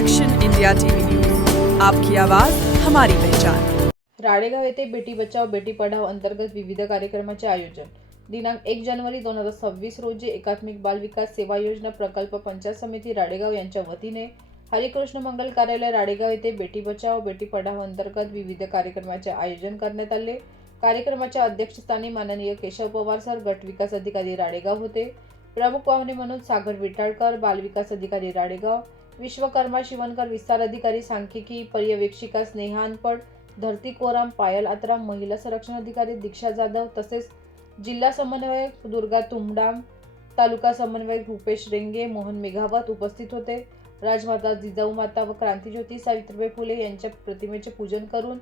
Action India TV news, आपकी आवाज हमारी पहचान। राळेगाव येथे बेटी बचाव बेटी पढाओ अंतर्गत विविध कार्यक्रमाचे आयोजन। दिनांक 1 जानेवारी 2026 रोजी एकात्मिक बाल विकास सेवा योजना प्रकल्प पंचायत समिती राळेगाव यांच्या वतीने हरिकृष्ण मंगल कार्यालय राळेगाव येथे बेटी बचाओ बेटी पढाओ अंतर्गत विविध कार्यक्रमाचे आयोजन करण्यात आले। कार्यक्रमाच्या अध्यक्षस्थानी माननीय केशव पवार सर, गट विकास अधिकारी राळेगाव होते। प्रमुख पाहुणे म्हणून सागर विटाळकर, बाल विकास अधिकारी राळेगाव, विश्वकर्मा शिवणकर विस्तार अधिकारी, सांख्यिकी पर्यवेक्षिका स्नेहा अनपट, धरती कोराम, पायल आत्राम, महिला संरक्षण अधिकारी दीक्षा जाधव तसेच जिल्हा समन्वयक दुर्गा तुमडाम, तालुका समन्वयक रुपेश रेंगे, मोहन मेघावत उपस्थित होते। राजमाता जिजाऊ माता व क्रांतिज्योती सावित्रीबाई फुले यांच्या प्रतिमेचे पूजन करून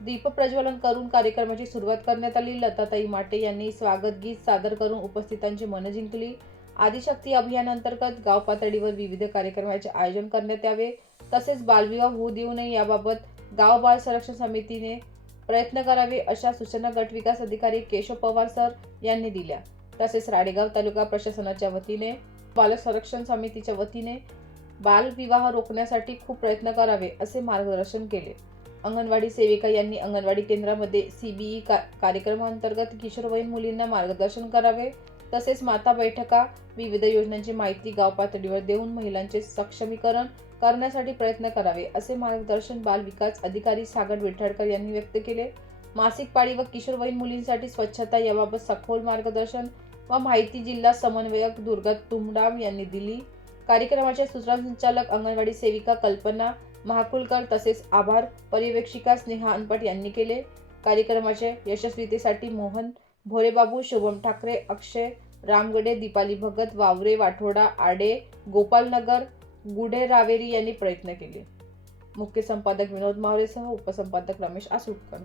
दीप प्रज्वलन करून कार्यक्रमाची सुरुवात करण्यात आली। लताताई माटे यांनी स्वागत गीत सादर करून उपस्थितांची मन जिंकली। आदिशक्ती अभियान अंतर्गत गाव पातळीवर विविध कार्यक्रमाचे आयोजन करण्यात यावे, तसेच बालविवाह होऊ देऊ नये याबाबत गाव बाल संरक्षण समितीने प्रयत्न करावे अशा सूचना गट विकास अधिकारी केशव पवार सर यांनी दिल्या। तसेच राळेगाव तालुका प्रशासनाच्या वतीने बाल संरक्षण समितीच्या वतीने बाल विवाह रोखण्यासाठी खूप प्रयत्न करावे असे मार्गदर्शन केले। अंगणवाडी सेविका यांनी अंगणवाडी केंद्रामध्ये CBE कार्यक्रमांतर्गत किशोरवयीन मुलींना मार्गदर्शन करावे, तसेच माता बैठका विविध योजनांची माहिती गाव पातळीवर देऊन महिलांचे सक्षमीकरण करण्यासाठी प्रयत्न करावे असे मार्गदर्शन बाल विकास अधिकारी सागर विटाळकर यांनी व्यक्त केले। मासिक पाळी व किशोरवयीन मुलींसाठी स्वच्छता याबाबत सखोल मार्गदर्शन व माहिती जिल्हा समन्वयक दुर्गा तुमडाम यांनी दिली। कार्यक्रमाचे सूत्रसंचालक अंगणवाडी सेविका कल्पना महाकुलकर तसेच आभार पर्यवेक्षिका स्नेहा अनपट यांनी केले। कार्यक्रमाच्या यशस्वीतेसाठी मोहन भोरेबाबू, शुभम ठाकरे, अक्षय रामगडे, दीपाली भगत, वावरे, वाठोडा, आडे, गोपालनगर, गुढे रावेरी यांनी प्रयत्न केले। मुख्य संपादक विनोद मावरेसह उपसंपादक रमेश आसुटकर।